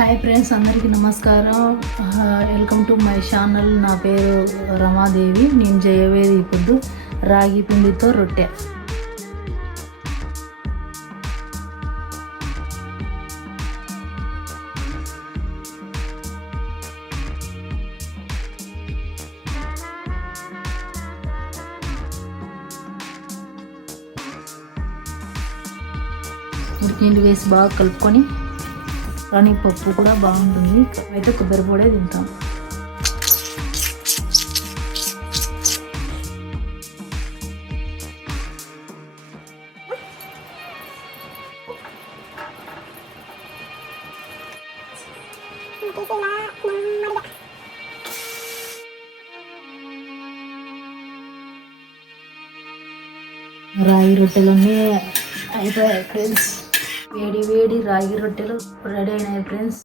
Hi friends, అందరికీ నమస్కారం. Welcome to my channel. నా పేరు రమాదేవి. నేను చేయబోయేది ఇప్పుడు రాగి పిండితో రొట్టె. ఉడికిండి వేసి బాగా కలుపుకొని, కానీ పప్పు కూడా బాగుంటుంది. అయితే కొబ్బరి పొడే తింటాం. రాగి రొట్టెలన్నీ అయిపోయాయి ఫ్రెండ్స్. వేడి వేడి రాగి రొట్టెలు రెడీ అయినాయి ఫ్రెండ్స్.